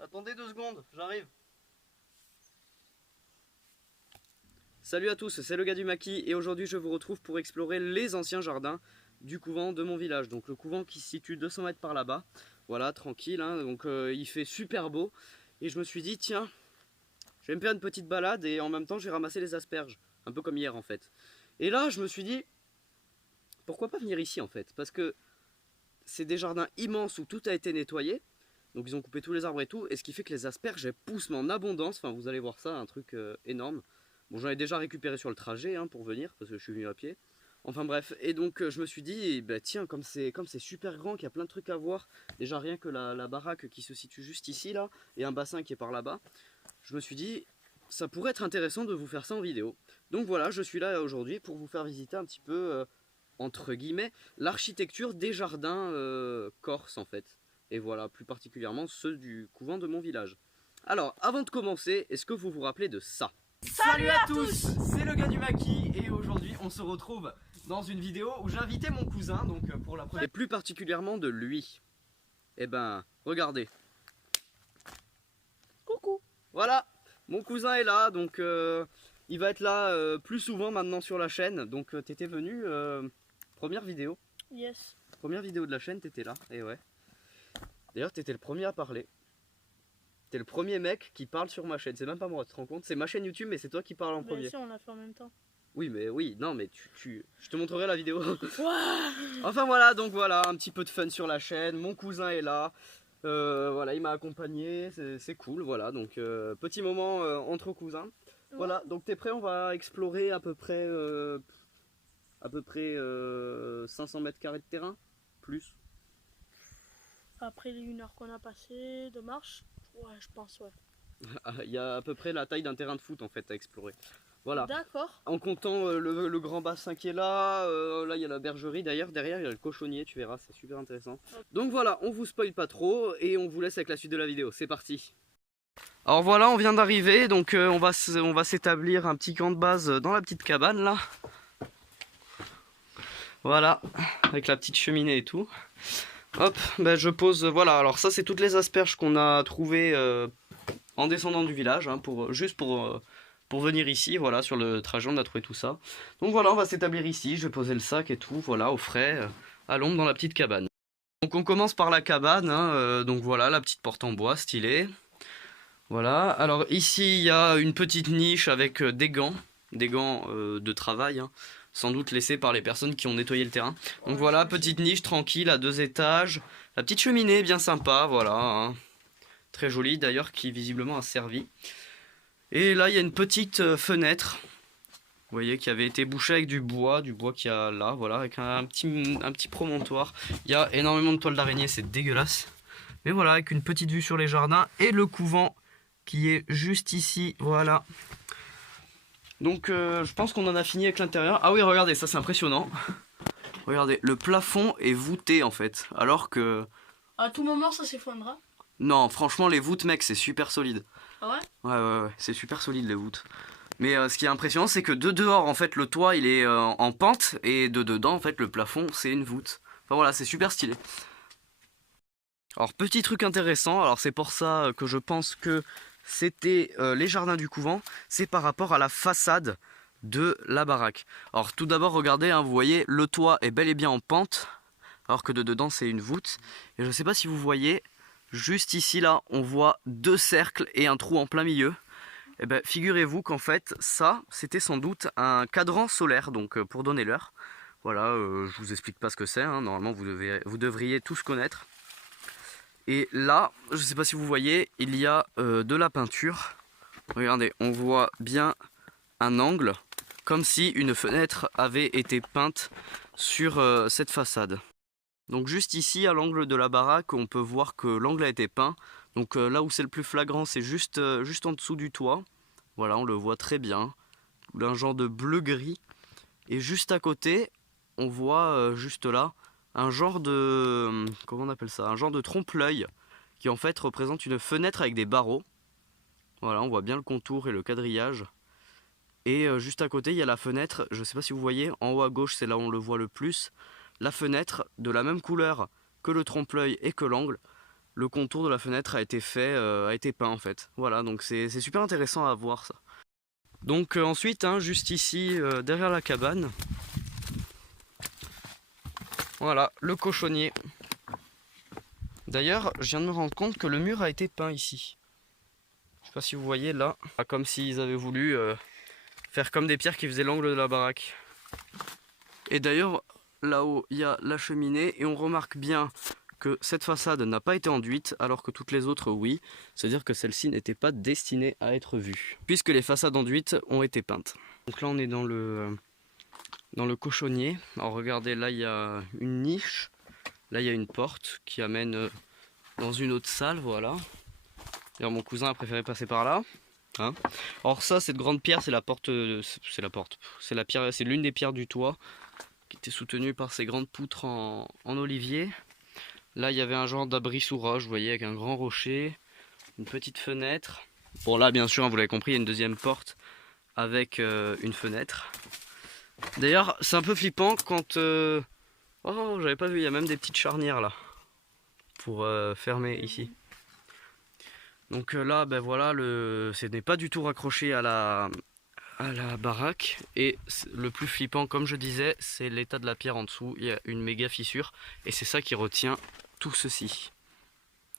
Attendez 2 secondes, j'arrive. Salut à tous, c'est le gars du maquis et aujourd'hui je vous retrouve pour explorer les anciens jardins du couvent de mon village. Donc le couvent qui se situe 200 mètres par là-bas. Voilà, tranquille, hein. Donc il fait super beau. Et je me suis dit, tiens, je vais me faire une petite balade et en même temps je vais ramasser les asperges. Un peu comme hier en fait. Et là je me suis dit, pourquoi pas venir ici en fait? Parce que c'est des jardins immenses où tout a été nettoyé. Donc ils ont coupé tous les arbres et tout. Et ce qui fait que les asperges elles poussent mais en abondance. Enfin vous allez voir ça, un truc énorme. Bon, j'en ai déjà récupéré sur le trajet hein, pour venir, parce que je suis venu à pied. Enfin bref, et donc je me suis dit, bah, tiens, comme c'est super grand, qu'il y a plein de trucs à voir, déjà rien que la baraque qui se situe juste ici, là, et un bassin qui est par là-bas, je me suis dit, ça pourrait être intéressant de vous faire ça en vidéo. Donc voilà, je suis là aujourd'hui pour vous faire visiter un petit peu, entre guillemets, l'architecture des jardins corses en fait. Et voilà, plus particulièrement ceux du couvent de mon village. Alors, avant de commencer, est-ce que vous vous rappelez de ça? Salut à tous, c'est le gars du maquis et aujourd'hui on se retrouve dans une vidéo où j'ai invité mon cousin donc pour la première et plus particulièrement de lui. Eh ben regardez. Coucou. Voilà, mon cousin est là donc il va être là plus souvent maintenant sur la chaîne. Donc t'étais venu première vidéo. Yes. Première vidéo de la chaîne, t'étais là. Et ouais. D'ailleurs t'étais le premier à parler. T'es le premier mec qui parle sur ma chaîne, c'est même pas moi, tu te rends compte? C'est ma chaîne YouTube mais c'est toi qui parles en Bien premier. sûr, on l'a fait en même temps. Oui mais oui, non mais je te montrerai la vidéo. Enfin voilà, donc voilà, un petit peu de fun sur la chaîne, mon cousin est là. Voilà, il m'a accompagné, c'est cool, voilà, donc petit moment entre cousins. Voilà, donc t'es prêt? On va explorer à peu près 500 mètres carrés de terrain, plus. Après les 1 heure qu'on a passé de marche, ouais, je pense, ouais. Il y a à peu près la taille d'un terrain de foot en fait à explorer. Voilà. D'accord. En comptant le grand bassin qui est là, là il y a la bergerie d'ailleurs, derrière il y a le cochonnier, tu verras, c'est super intéressant. Donc voilà, on vous spoil pas trop et on vous laisse avec la suite de la vidéo, c'est parti. Alors voilà, on vient d'arriver, donc on va s'établir un petit camp de base dans la petite cabane là. Voilà, avec la petite cheminée et tout. Hop, ben je pose, voilà, alors ça c'est toutes les asperges qu'on a trouvées en descendant du village, hein, juste pour venir ici, voilà, sur le trajet on a trouvé tout ça. Donc voilà, on va s'établir ici, je vais poser le sac et tout, voilà, au frais, à l'ombre dans la petite cabane. Donc on commence par la cabane, hein, donc voilà, la petite porte en bois, stylée. Voilà, alors ici il y a une petite niche avec des gants de travail, hein, sans doute laissés par les personnes qui ont nettoyé le terrain. Donc voilà, petite niche tranquille à 2 étages, la petite cheminée bien sympa, voilà, hein, très jolie d'ailleurs, qui visiblement a servi. Et là il y a une petite fenêtre, vous voyez, qui avait été bouchée avec du bois qu'il y a là, voilà, avec un petit promontoire. Il y a énormément de toiles d'araignée, c'est dégueulasse. Mais voilà, avec une petite vue sur les jardins et le couvent qui est juste ici, voilà. Donc je pense qu'on en a fini avec l'intérieur. Ah oui, regardez, ça c'est impressionnant. Regardez, le plafond est voûté en fait, alors que... À tout moment, ça s'effondrera. Non, franchement, les voûtes, mec, c'est super solide. Ah ouais? Ouais, c'est super solide les voûtes. Mais ce qui est impressionnant, c'est que de dehors, en fait, le toit, il est en pente, et de dedans, en fait, le plafond, c'est une voûte. Enfin voilà, c'est super stylé. Alors, petit truc intéressant, alors c'est pour ça que je pense que c'était les jardins du couvent, c'est par rapport à la façade de la baraque. Alors, tout d'abord, regardez, hein, vous voyez, le toit est bel et bien en pente, alors que de dedans, c'est une voûte. Et je ne sais pas si vous voyez, juste ici, là, on voit 2 cercles et un trou en plein milieu. Eh ben, figurez-vous qu'en fait, ça, c'était sans doute un cadran solaire, donc pour donner l'heure. Voilà, je vous explique pas ce que c'est, hein, normalement vous devriez tous connaître. Et là, je sais pas si vous voyez, il y a de la peinture. Regardez, on voit bien un angle, comme si une fenêtre avait été peinte sur cette façade. Donc juste ici, à l'angle de la baraque, on peut voir que l'angle a été peint. Donc là où c'est le plus flagrant, c'est juste en dessous du toit. Voilà, on le voit très bien. Un genre de bleu-gris. Et juste à côté, on voit juste là, un genre de... Comment on appelle ça? Un genre de trompe-l'œil, qui en fait représente une fenêtre avec des barreaux. Voilà, on voit bien le contour et le quadrillage. Et juste à côté, il y a la fenêtre, je ne sais pas si vous voyez, en haut à gauche, c'est là où on le voit le plus. La fenêtre de la même couleur que le trompe-l'œil et que l'angle. le contour de la fenêtre a été a été peint en fait. Voilà, donc c'est super intéressant à voir ça. Donc ensuite, hein, juste ici, derrière la cabane, voilà, le cochonnier. D'ailleurs, je viens de me rendre compte que le mur a été peint ici. Je sais pas si vous voyez là, comme s'ils avaient voulu faire comme des pierres qui faisaient l'angle de la baraque. Et d'ailleurs, là-haut, il y a la cheminée et on remarque bien que cette façade n'a pas été enduite alors que toutes les autres oui, c'est-à-dire que celle-ci n'était pas destinée à être vue puisque les façades enduites ont été peintes. Donc là on est dans le cochonnier. Alors regardez, là il y a une niche, là il y a une porte qui amène dans une autre salle, voilà. D'ailleurs mon cousin a préféré passer par là. Hein. Alors ça, cette grande pierre, c'est la porte, c'est la pierre, c'est l'une des pierres du toit qui était soutenue par ces grandes poutres en olivier. Là, il y avait un genre d'abri sous roche, vous voyez, avec un grand rocher, une petite fenêtre. Bon, là, bien sûr, hein, vous l'avez compris, il y a une deuxième porte avec une fenêtre. D'ailleurs, c'est un peu flippant quand... Oh, j'avais pas vu, il y a même des petites charnières là, pour fermer ici. Donc là, ben voilà, ce n'est pas du tout raccroché à la baraque. Et le plus flippant, comme je disais, c'est l'état de la pierre en dessous. Il y a une méga fissure et c'est ça qui retient tout ceci.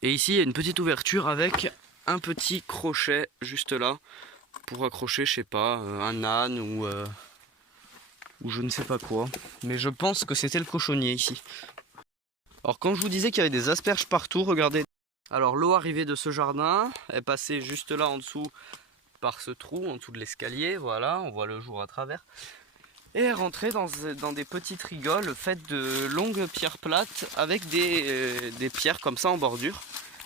Et ici, il y a une petite ouverture avec un petit crochet juste là pour accrocher, je sais pas, un âne ou je ne sais pas quoi. Mais je pense que c'était le cochonnier ici. Alors quand je vous disais qu'il y avait des asperges partout, regardez. Alors l'eau arrivée de ce jardin est passée juste là en dessous par ce trou, en dessous de l'escalier, voilà, on voit le jour à travers. Et est rentrée dans des petites rigoles faites de longues pierres plates avec des pierres comme ça en bordure.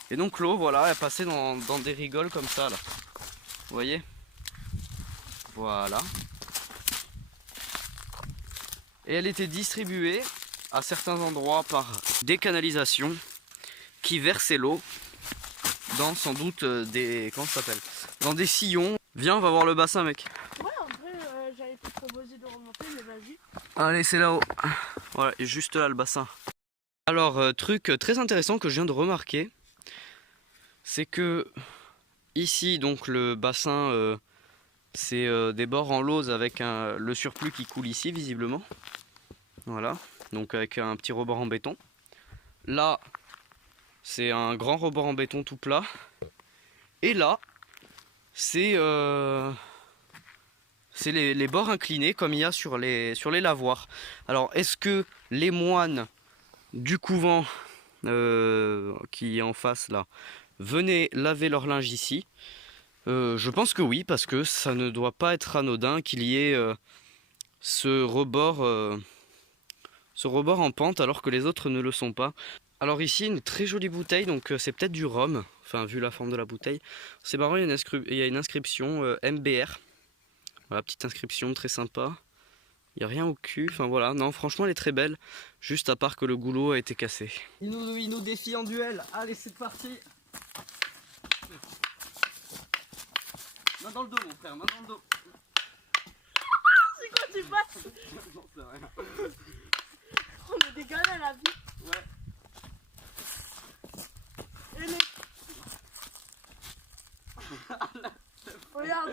Et donc l'eau, voilà, est passée dans des rigoles comme ça là. Vous voyez? Voilà. Et elle était distribuée à certains endroits par des canalisations qui versaient l'eau dans sans doute des... comment ça s'appelle? Dans des sillons. Viens, on va voir le bassin, mec. Ouais, en vrai, j'avais te proposé de remonter, mais vas-y. Allez, c'est là-haut. Voilà, et juste là le bassin. Alors, truc très intéressant que je viens de remarquer, c'est que ici, donc le bassin, c'est des bords en lauze avec le surplus qui coule ici, visiblement. Voilà, donc avec un petit rebord en béton. Là, c'est un grand rebord en béton tout plat. Et là, c'est les bords inclinés comme il y a sur les lavoirs. Alors, est-ce que les moines du couvent qui est en face là venaient laver leur linge ici? Je pense que oui, parce que ça ne doit pas être anodin qu'il y ait ce rebord en pente alors que les autres ne le sont pas. Alors ici, une très jolie bouteille, donc c'est peut-être du rhum, enfin vu la forme de la bouteille. C'est marrant, il y a une inscription MBR. Voilà, petite inscription très sympa. Il n'y a rien au cul, enfin voilà, non franchement elle est très belle, juste à part que le goulot a été cassé. Il nous défie en duel, allez c'est parti. Main dans le dos mon frère, main dans le dos. C'est quoi tu passes? J'en sais rien. On est des gars à la vie. Ouais. Et les... Regarde.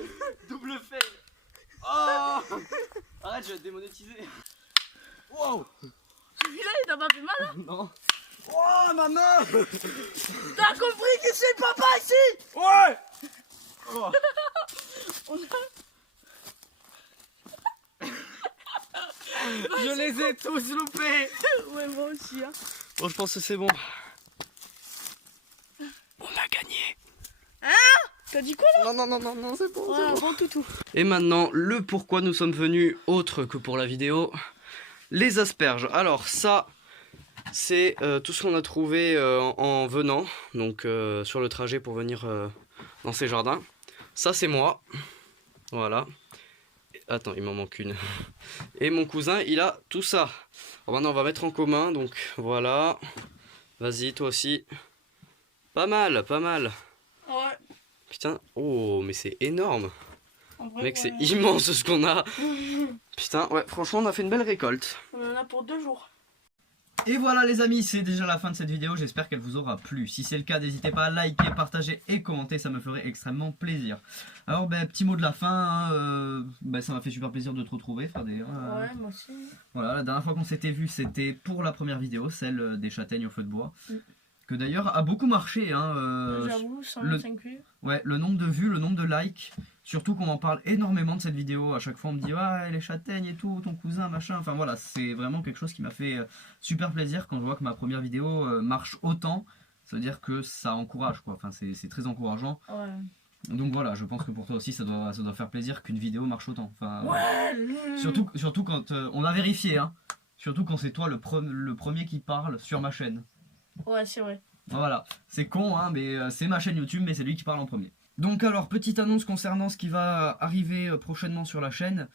Double fail. Oh. Arrête, je vais te démonétiser. Wow. Celui-là il t'a pas fait mal hein? Non. Oh ma main. T'as compris que c'est le papa ici? Ouais. Oh. On a... Je les ai tous loupés. Ouais moi aussi hein. Bon je pense que c'est bon. On a gagné. T'as dit quoi là? Non, c'est bon. Voilà, bon toutou. Et maintenant, le pourquoi nous sommes venus, autre que pour la vidéo, les asperges. Alors ça, c'est tout ce qu'on a trouvé en venant, donc sur le trajet pour venir dans ces jardins. Ça c'est moi, voilà. Attends, il m'en manque une. Et mon cousin, il a tout ça. Alors maintenant, on va mettre en commun, donc voilà. Vas-y, toi aussi. Pas mal, pas mal. Ouais. Putain, oh, mais c'est énorme. En vrai, Mec, ouais. c'est immense ce qu'on a. Putain, ouais, franchement, on a fait une belle récolte. On en a pour 2 jours. Et voilà les amis, c'est déjà la fin de cette vidéo, j'espère qu'elle vous aura plu. Si c'est le cas, n'hésitez pas à liker, partager et commenter, ça me ferait extrêmement plaisir. Alors petit mot de la fin, hein, ça m'a fait super plaisir de te retrouver Fadé. Ouais, moi aussi. Voilà, la dernière fois qu'on s'était vu, c'était pour la première vidéo, celle des châtaignes au feu de bois. Que d'ailleurs a beaucoup marché. Hein, J'avoue, 125 vues. Ouais, le nombre de vues, le nombre de likes. Surtout qu'on en parle énormément de cette vidéo. À chaque fois, on me dit ah, les châtaignes et tout, ton cousin, machin. Enfin voilà, c'est vraiment quelque chose qui m'a fait super plaisir quand je vois que ma première vidéo marche autant. Ça veut dire que ça encourage, quoi. Enfin, c'est très encourageant. Ouais. Donc voilà, je pense que pour toi aussi, ça doit faire plaisir qu'une vidéo marche autant. Enfin, Ouais. surtout quand on a vérifié, hein. Surtout quand c'est toi le premier qui parle sur ma chaîne. Ouais, c'est vrai. Voilà, c'est con, hein, mais c'est ma chaîne YouTube, mais c'est lui qui parle en premier. Donc alors, petite annonce concernant ce qui va arriver prochainement sur la chaîne.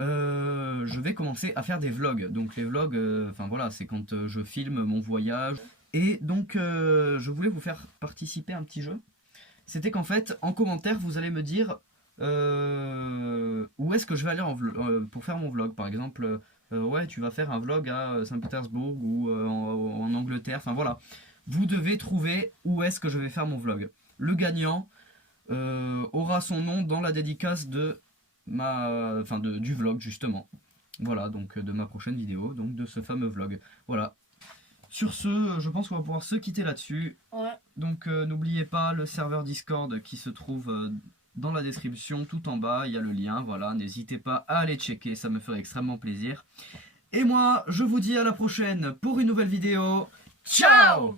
Je vais commencer à faire des vlogs. Donc les vlogs, enfin voilà, c'est quand je filme mon voyage. Et donc je voulais vous faire participer à un petit jeu. C'était qu'en fait, en commentaire, vous allez me dire où est-ce que je vais aller pour faire mon vlog. Par exemple, ouais, tu vas faire un vlog à Saint-Pétersbourg ou en Angleterre, enfin voilà. Vous devez trouver où est-ce que je vais faire mon vlog. Le gagnant aura son nom dans la dédicace de du vlog justement. Voilà, donc de ma prochaine vidéo, donc de ce fameux vlog. Voilà. Sur ce, je pense qu'on va pouvoir se quitter là-dessus. Ouais. Donc n'oubliez pas le serveur Discord qui se trouve dans la description, tout en bas, il y a le lien. Voilà, n'hésitez pas à aller checker, ça me ferait extrêmement plaisir. Et moi, je vous dis à la prochaine pour une nouvelle vidéo. Ciao!